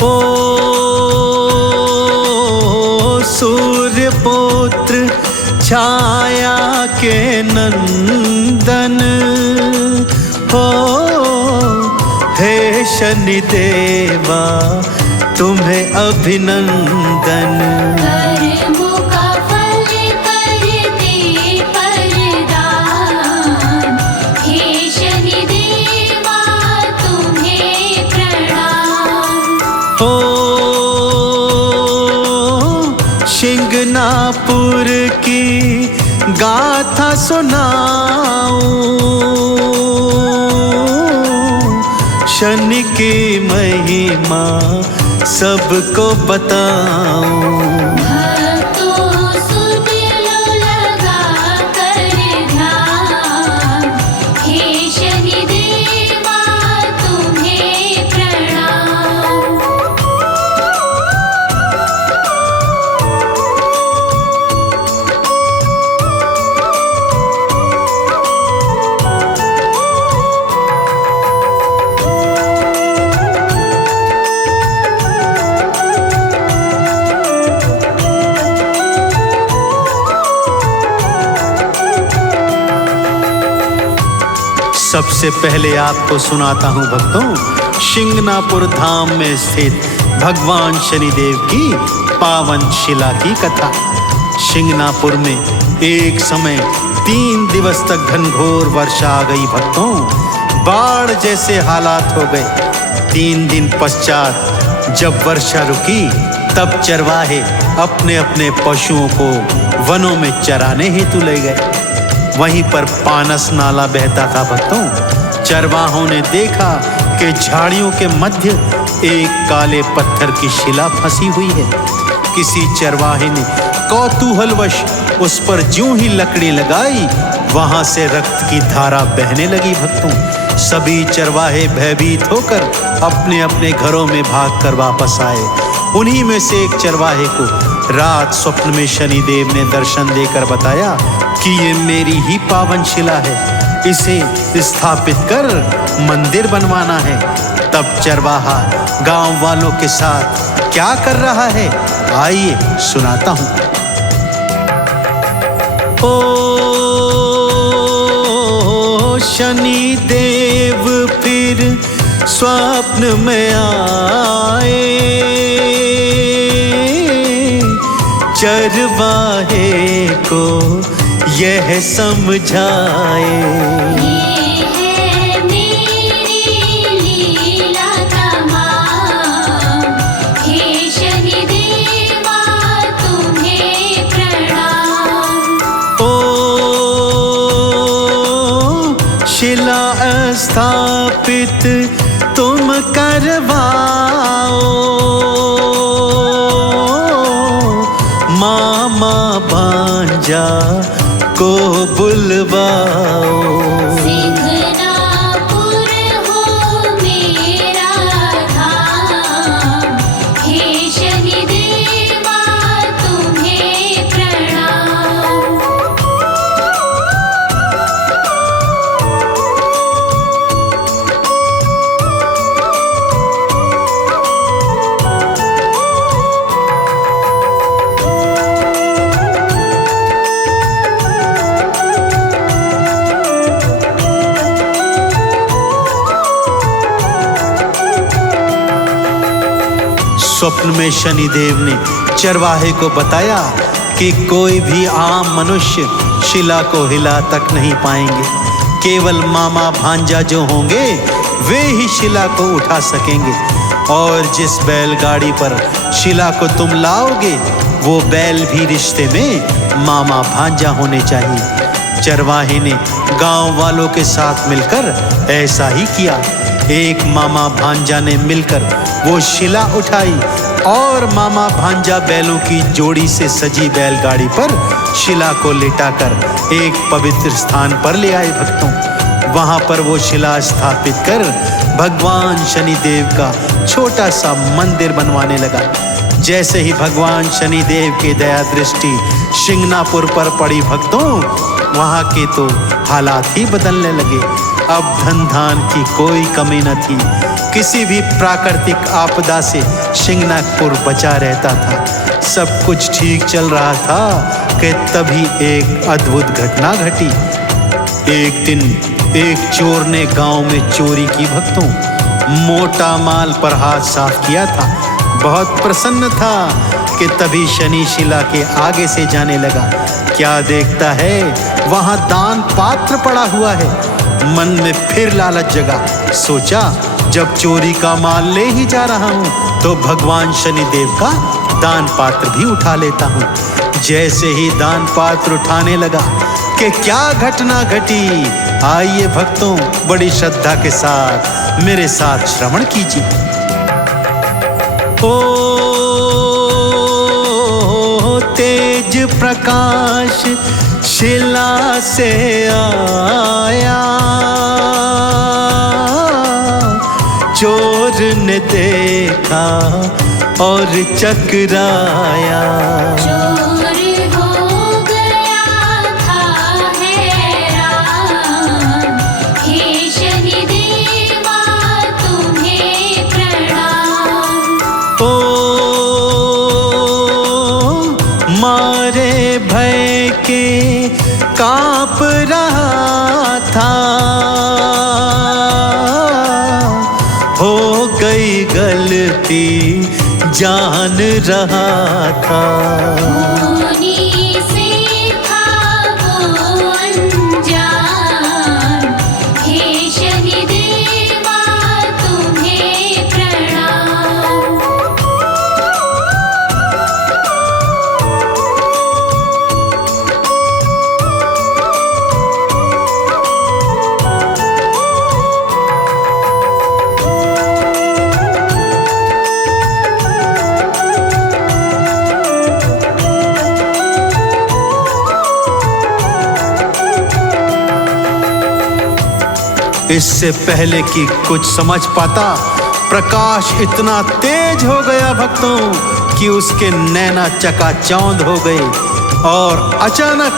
ओ सूर्य पुत्र छाया के नंदन हो, हे शनिदेवा तुम्हें अभिनंदन। कर्मों का फल करते प्रदान, हे शनिदेवा तुम्हें प्रणाम। ओ शिंगनापुर की गाथा सुनाऊं, शनि की महिमा सबको बताऊं। भक्तों सुन लो लगा कर ध्यान, हे शनिदेवा तुम्हें प्रणाम। सबसे पहले आपको सुनाता हूँ भक्तों, शिंगनापुर धाम में स्थित भगवान शनिदेव की पावन शिला की कथा। शिंगनापुर में एक समय 3 दिवस तक घनघोर वर्षा आ गई भक्तों, बाढ़ जैसे हालात हो गए। 3 दिन पश्चात जब वर्षा रुकी तब चरवाहे अपने अपने पशुओं को वनों में चराने हेतु ले गए। वहीं पर पानस नाला बहता था भक्तों। चरवाहों ने देखा कि झाड़ियों के मध्य एक काले पत्थर की शिला फंसी हुई है। किसी चरवाहे ने कौतूहलवश उस पर ज्यों ही लकड़ी लगाई, वहां से रक्त की धारा बहने लगी भक्तों। सभी चरवाहे भयभीत होकर अपने अपने घरों में भागकर वापस आए। उन्हीं में से एक चरवाहे को रात स्वप्न में शनिदेव ने दर्शन देकर बताया कि ये मेरी ही पावन शिला है, इसे स्थापित कर मंदिर बनवाना है। तब चरवाहा गांव वालों के साथ क्या कर रहा है, आइए सुनाता हूं। ओ शनिदेव फिर स्वप्न में आए, चरवाहे को यह समझाए। ये है मेरी लीला तमाम, हे शनिदेवा तुम्हें प्रणाम। ओ शिला स्थापित तुम करवाओ, मामा भांजा को बुलवाओ। सिंघनापुर हो मेरा धाम, हे शनिदेवा तुम्हें प्रणाम। स्वप्न में शनिदेव ने चरवाहे को बताया कि कोई भी आम मनुष्य शिला को हिला तक नहीं पाएंगे, केवल मामा भांजा जो होंगे वे ही शिला को उठा सकेंगे। और जिस बैलगाड़ी पर शिला को तुम लाओगे वो बैल भी रिश्ते में मामा भांजा होने चाहिए। चरवाहे ने गांव वालों के साथ मिलकर ऐसा ही किया। एक मामा भांजा ने मिलकर वो शिला उठाई और मामा भांजा बैलों की जोड़ी से सजी बैलगाड़ी पर शिला को लिटाकर एक पवित्र स्थान पर ले आए भक्तों। वहां पर वो शिला स्थापित कर भगवान शनिदेव का छोटा सा मंदिर बनवाने लगा। जैसे ही भगवान शनिदेव की दया दृष्टि शिंगनापुर पर पड़ी भक्तों, वहां के तो हालात ही बदलने लगे। अब धन धान की कोई कमी न थी। किसी भी प्राकृतिक आपदा से शिंगनापुर बचा रहता था। सब कुछ ठीक चल रहा था कि तभी एक अद्भुत घटना घटी। एक दिन एक चोर ने गांव में चोरी की भक्तों। मोटा माल पर हाथ साफ किया था। बहुत प्रसन्न था कि तभी शनि शिला के आगे से जाने लगा। क्या देखता है, वहां दान पात्र पड़ा हुआ है। मन में फिर लालच जगा। सोचा, जब चोरी का माल ले ही जा रहा हूं तो भगवान शनिदेव का दान पात्र भी उठा लेता हूं। जैसे ही दान पात्र उठाने लगा कि क्या घटना घटी। आइए भक्तों, बड़ी श्रद्धा के साथ मेरे साथ श्रवण कीजिए। ओ तेज प्रकाश शिला से आया, चोर ने देखा और चकराया। चोर हो गया था हैरान, हे शनिदेवा तुम्हें प्रणाम। ओ मारे भय के कांप रहा था, हो गई गलती जान रहा था। खूनी से था वो अनजान, हे शनिदेवा तुम्हें प्रणाम। इससे पहले कि कुछ समझ पाता, प्रकाश इतना तेज हो गया भक्तों कि उसके नैना चकाचौंध हो गए और अचानक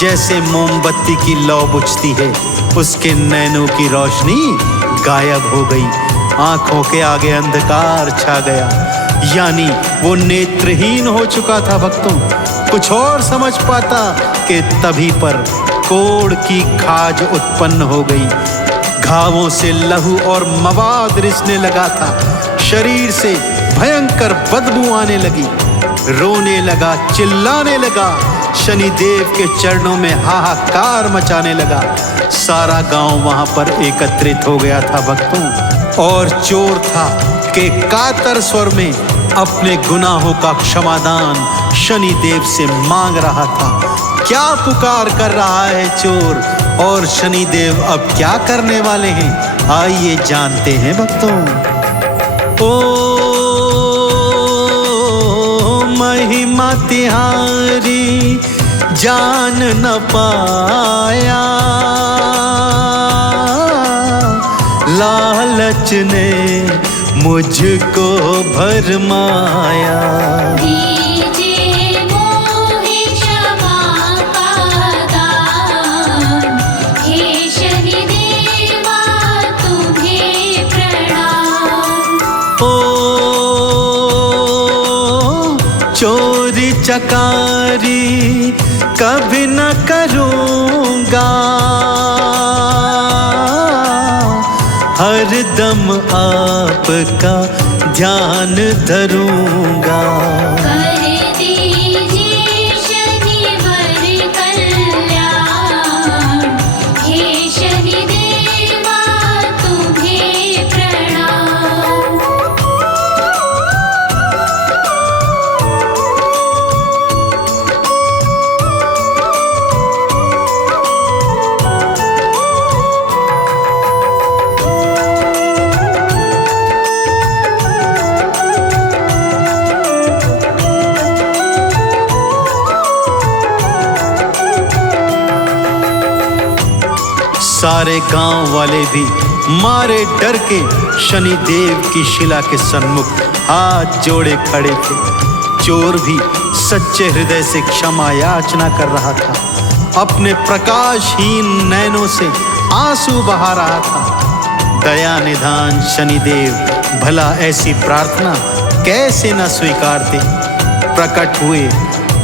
जैसे मोमबत्ती की लौ बुझती है, उसके नैनों की रोशनी गायब हो गई। आंखों के आगे अंधकार छा गया, यानी वो नेत्रहीन हो चुका था भक्तों। कुछ और समझ पाता कि तभी पर कोढ़ की खाज उत्पन्न हो गई। घावों से लहू और मवाद रिसने लगा था। शरीर से भयंकर बदबू आने लगी। रोने लगा, चिल्लाने लगा, शनिदेव के चरणों में हाहाकार मचाने लगा। सारा गांव वहां पर एकत्रित हो गया था भक्तों, और चोर था कि कातर स्वर में अपने गुनाहों का क्षमादान शनिदेव से मांग रहा था। क्या पुकार कर रहा है चोर, और शनिदेव अब क्या करने वाले हैं, आइए जानते हैं भक्तों। ओ महिमा तिहारी जान न पाया, लालच ने मुझको भरमाया। दीजिए मोहे क्षमा का दान, हे शनिदेवा तुम्हें प्रणाम। ओ चोरी चकारी कभी न करूँगा, हर दम आपका ध्यान धरूँगा। कर दीजिए शनिवर कल्याण, हे शनिदेवा तुम्हें प्रणाम। सारे गांव वाले भी मारे डर के शनिदेव की शिला के सन्मुख हाथ जोड़े खड़े थे। चोर भी सच्चे हृदय से क्षमा याचना कर रहा था। अपने प्रकाशहीन नैनों से आंसू बहा रहा था। दया निधान शनिदेव भला ऐसी प्रार्थना कैसे न स्वीकारते। प्रकट हुए,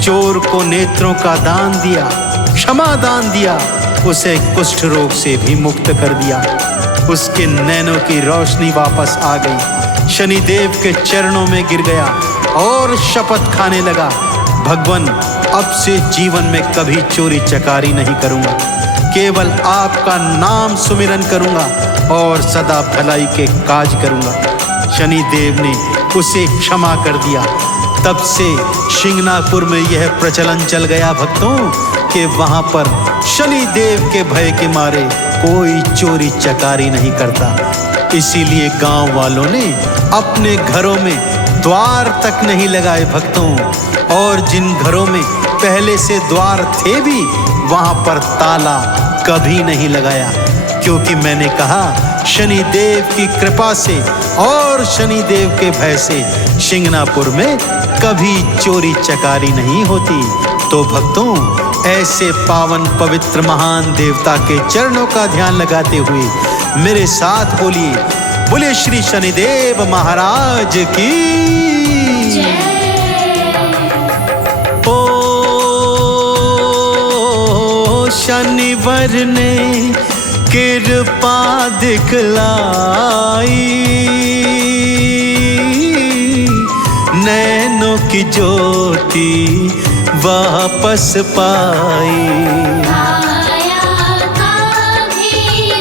चोर को नेत्रों का दान दिया, क्षमा दान दिया, उसे कुष्ठ रोग से भी मुक्त कर दिया। उसके नैनों की रोशनी वापस आ गई। शनिदेव के चरणों में गिर गया और शपथ खाने लगा, भगवान अब से जीवन में कभी चोरी चकारी नहीं करूंगा, केवल आपका नाम सुमिरन करूंगा और सदा भलाई के काज करूंगा। शनिदेव ने उसे क्षमा कर दिया। तब से शिंगनापुर में यह प्रचलन चल गया भक्तों कि वहां पर शनिदेव के भय के मारे कोई चोरी चकारी नहीं करता। इसीलिए गांव वालों ने अपने घरों में द्वार तक नहीं लगाए भक्तों, और जिन घरों में पहले से द्वार थे भी वहां पर ताला कभी नहीं लगाया, क्योंकि मैंने कहा शनिदेव की कृपा से और शनिदेव के भय से शिंगनापुर में कभी चोरी चकारी नहीं होती। तो भक्तों, ऐसे पावन पवित्र महान देवता के चरणों का ध्यान लगाते हुए मेरे साथ बोलिए, बोले श्री शनिदेव महाराज की जय। शनिवर ने कृपा दिखलाई, नैनों की ज्योति वापस पाई। काया का भी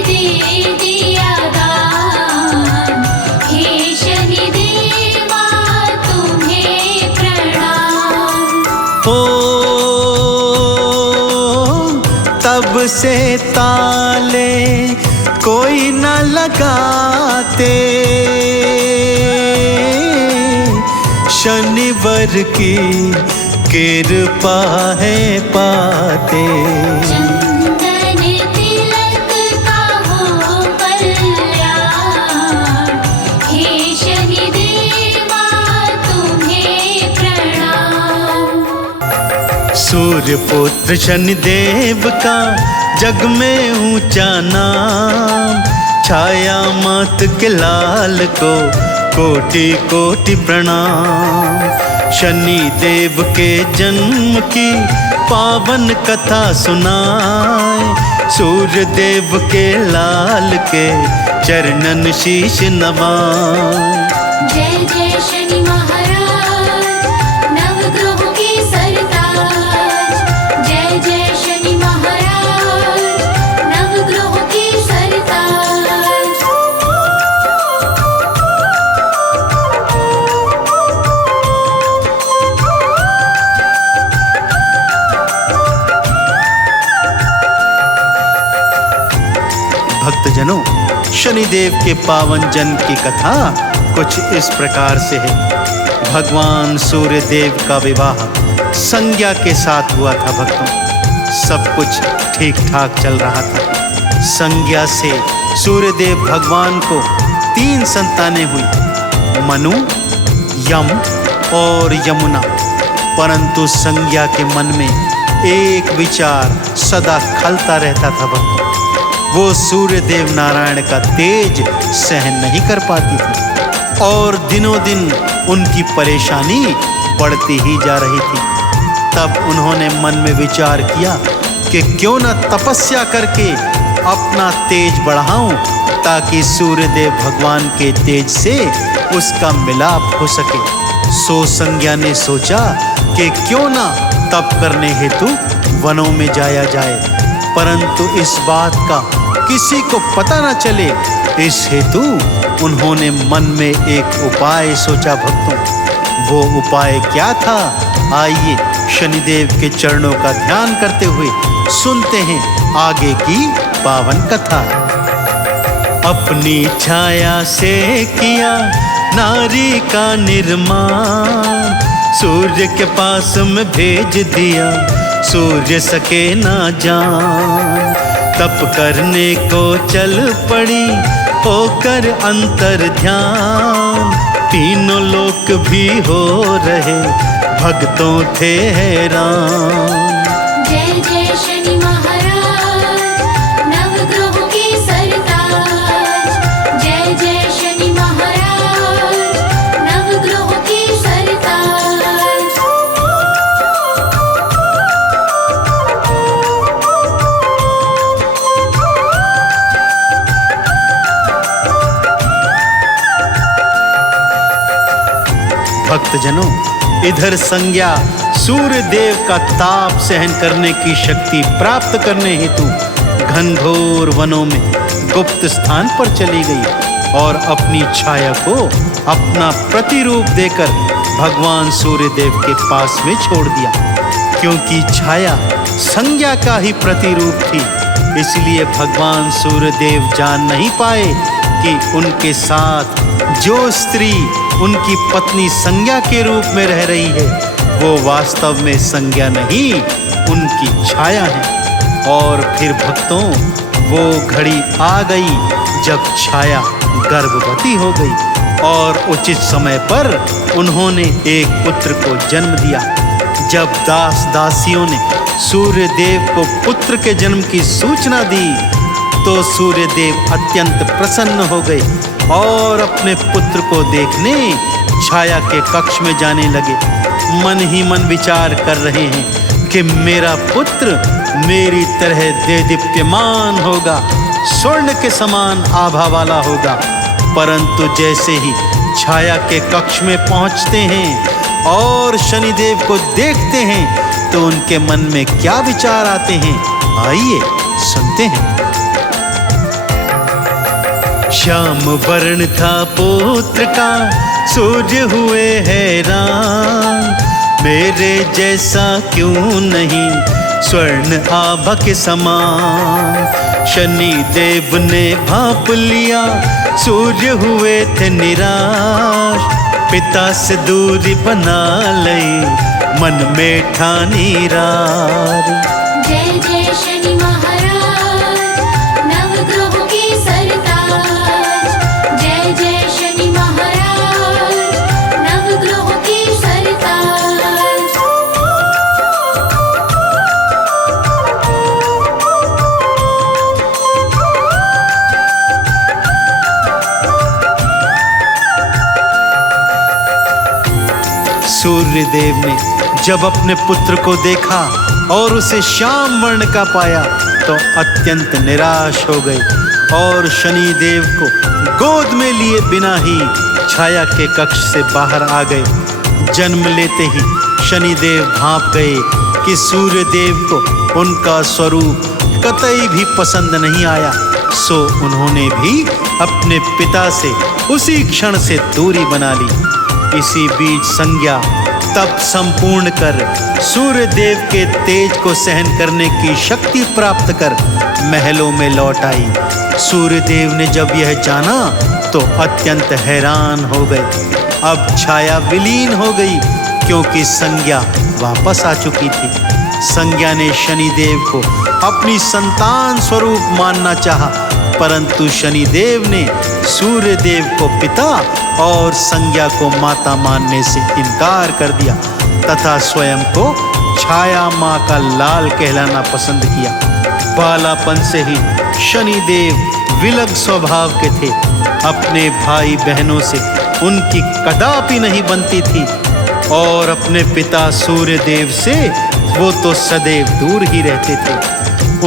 दे दिया दान, हे शनिदेवा तुम्हें प्रणाम। तब से ताले कोई न लगाते, शनिवर की कृपा है पाते। चंदन तिलक का हो कल्याण, हे शनिदेवा तुम्हें प्रणाम। सूर्यपुत्र शनिदेव का जग में ऊंचा नाम, छाया मात के लाल को कोटि कोटि प्रणाम। शनिदेव के जन्म की पावन कथा सुनाए, सूर्य देव के लाल के चरणन शीश नवाए। जय जय शनि महाराज, नवग्रहों के सरताज। जय जय शनि महाराज, नवग्रहों के सरताज। भक्तजनों, शनिदेव के पावन जन्म की कथा कुछ इस प्रकार से है। भगवान सूर्य देव का विवाह संज्ञा के साथ हुआ था भक्तों। सब कुछ ठीक ठाक चल रहा था। संज्ञा से सूर्यदेव भगवान को 3 संतानें हुई, मनु, यम और यमुना। परंतु संज्ञा के मन में एक विचार सदा खलता रहता था भक्तों। वो सूर्यदेव नारायण का तेज सहन नहीं कर पाती थी और दिनों दिन उनकी परेशानी बढ़ती ही जा रही थी। तब उन्होंने मन में विचार किया कि क्यों न तपस्या करके अपना तेज बढ़ाऊं, ताकि सूर्यदेव भगवान के तेज से उसका मिलाप हो सके। सो संज्ञा ने सोचा कि क्यों न तप करने हेतु वनों में जाया जाए, परंतु इस बात का किसी को पता न चले, इस हेतु उन्होंने मन में एक उपाय सोचा भक्तों। वो उपाय क्या था? आइए शनिदेव के चरणों का ध्यान करते हुए सुनते हैं आगे की पावन कथा। अपनी छाया से किया नारी का निर्माण, सूर्य के पास में भेज दिया, सूर्य सके ना जान। तप करने को चल पड़ी होकर अंतर ध्यान, तीनों लोक भी हो रहे भक्तों थे हैरान। जय जय शनि महाराज, नवग्रहों के भक्तजनों, इधर संज्ञा सूर्य देव का ताप सहन करने की शक्ति प्राप्त करने हेतु घनघोर वनों में गुप्त स्थान पर चली गई और अपनी छाया को अपना प्रतिरूप देकर भगवान सूर्य देव के पास में छोड़ दिया। क्योंकि छाया संज्ञा का ही प्रतिरूप थी, इसलिए भगवान सूर्य देव जान नहीं पाए कि उनके साथ जो स्त्री उनकी पत्नी संज्ञा के रूप में रह रही है वो वास्तव में संज्ञा नहीं, उनकी छाया है। और फिर भक्तों, वो घड़ी आ गई जब छाया गर्भवती हो गई और उचित समय पर उन्होंने एक पुत्र को जन्म दिया। जब दास दासियों ने सूर्य देव को पुत्र के जन्म की सूचना दी तो सूर्य देव अत्यंत प्रसन्न हो गए और अपने पुत्र को देखने छाया के कक्ष में जाने लगे। मन ही मन विचार कर रहे हैं कि मेरा पुत्र मेरी तरह देदीप्यमान होगा, स्वर्ण के समान आभा वाला होगा। परंतु जैसे ही छाया के कक्ष में पहुंचते हैं और शनिदेव को देखते हैं तो उनके मन में क्या विचार आते हैं, आइए सुनते हैं। श्याम वर्ण था पुत्र का, सूर्य हुए हैरान, मेरे जैसा क्यों नहीं स्वर्ण आभा के समान। शनि देव ने भांप लिया, सूर्य हुए थे निराश, पिता से दूरी बना लई, मन में ठानी रार। जय जय शनि महाराज, नवग्रहों के सरताज। जय जय शनि महाराज, नवग्रहों के सरताज। सूर्य देव ने जब अपने पुत्र को देखा और उसे श्याम वर्ण का पाया तो अत्यंत निराश हो गए और शनि देव को गोद में लिए बिना ही छाया के कक्ष से बाहर आ गए। जन्म लेते ही शनि देव भांप गए कि सूर्य देव को उनका स्वरूप कतई भी पसंद नहीं आया, सो उन्होंने भी अपने पिता से उसी क्षण से दूरी बना ली। इसी बीच संज्ञा तप संपूर्ण कर सूर्य देव के तेज को सहन करने की शक्ति प्राप्त कर महलों में लौट आई। सूर्य देव ने जब यह जाना तो अत्यंत हैरान हो गए। अब छाया विलीन हो गई क्योंकि संज्ञा वापस आ चुकी थी। संज्ञा ने शनि देव को अपनी संतान स्वरूप मानना चाहा, परंतु शनि देव ने सूर्य देव को पिता और संज्ञा को माता मानने से इनकार कर दिया तथा स्वयं को छाया माँ का लाल कहलाना पसंद किया। बालापन से ही शनि देव विलग स्वभाव के थे। अपने भाई बहनों से उनकी कदापि नहीं बनती थी और अपने पिता सूर्य देव से वो तो सदैव दूर ही रहते थे।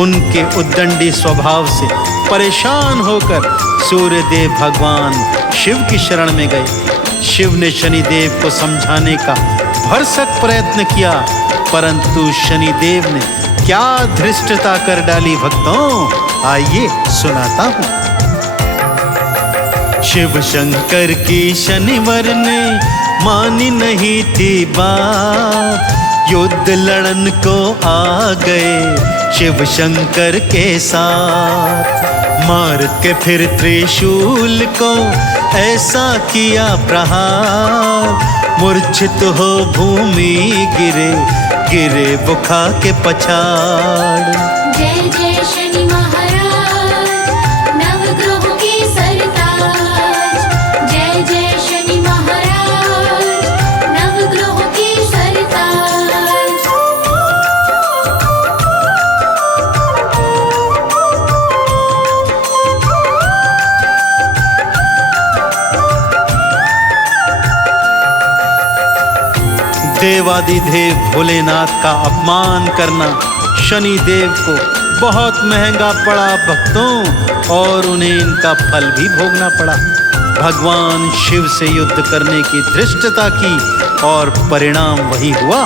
उनके उद्दंडी स्वभाव से परेशान होकर सूर्य देव भगवान शिव की शरण में गए। शिव ने शनि देव को समझाने का भरसक प्रयत्न किया, परंतु शनि देव ने क्या धृष्टता कर डाली भक्तों, आइए सुनाता हूँ। शिव शंकर की शनिवर ने मानी नहीं थी बात, युद्ध लड़न को आ गए शिव शंकर के साथ। मार के फिर त्रिशूल को ऐसा किया प्रहार, मूर्छित हो भूमि गिरे गिरे बुखा के पछाड़। जय जय शनि महाराज, नवग्रहों के सरताज। जय जय शनि महाराज, नवग्रहों के सरताज। देवादिदेव भोलेनाथ का अपमान करना शनि देव को बहुत महंगा पड़ा भक्तों, और उन्हें इनका फल भी भोगना पड़ा। भगवान शिव से युद्ध करने की धृष्टता की और परिणाम वही हुआ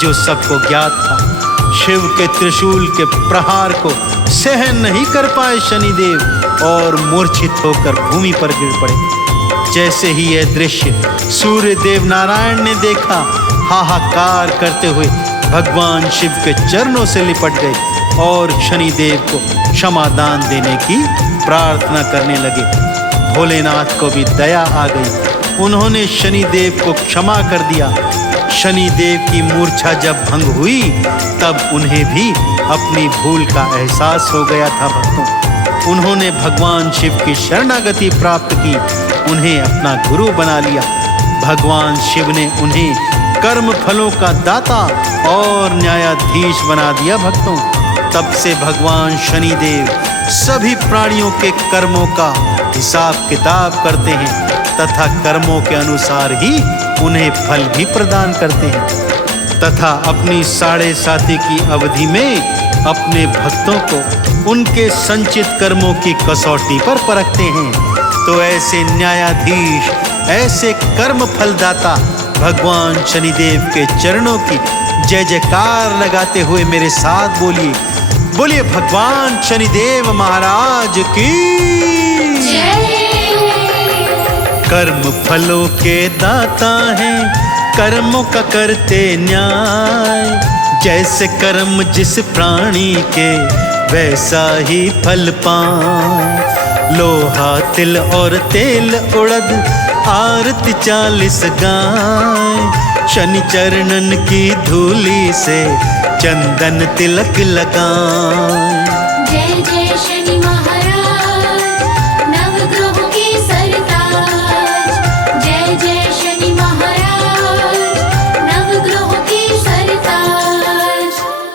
जो सबको ज्ञात था। शिव के त्रिशूल के प्रहार को सहन नहीं कर पाए शनिदेव और मूर्छित होकर भूमि पर गिर पड़े। जैसे ही यह दृश्य सूर्य देव नारायण ने देखा, हाहाकार करते हुए भगवान शिव के चरणों से लिपट गए और शनिदेव को क्षमा दान देने की प्रार्थना करने लगे। भोलेनाथ को भी दया आ गई, उन्होंने शनिदेव को क्षमा कर दिया। शनिदेव की मूर्छा जब भंग हुई तब उन्हें भी अपनी भूल का एहसास हो गया था। भक्तों, उन्होंने भगवान शिव की शरणागति प्राप्त की, उन्हें अपना गुरु बना लिया। भगवान शिव ने उन्हें कर्म फलों का दाता और न्यायाधीश बना दिया। भक्तों, तब से भगवान शनिदेव सभी प्राणियों के कर्मों का हिसाब किताब करते हैं तथा कर्मों के अनुसार ही उन्हें फल भी प्रदान करते हैं तथा अपनी 7.5 की अवधि में अपने भक्तों को उनके संचित कर्मों की कसौटी पर परखते हैं। तो ऐसे न्यायाधीश, ऐसे कर्म फलदाता भगवान शनिदेव के चरणों की जय जयकार लगाते हुए मेरे साथ बोलिए, बोलिए भगवान शनिदेव महाराज की जय। कर्म फलों के दाता हैं, कर्मों का करते न्याय। जैसे कर्म जिस प्राणी के वैसा ही फल पाए। लोहा तिल और तेल उड़द आरती 40 गाय। शनि चरणन की धूली से चंदन तिलक लगाए। जय जय शनि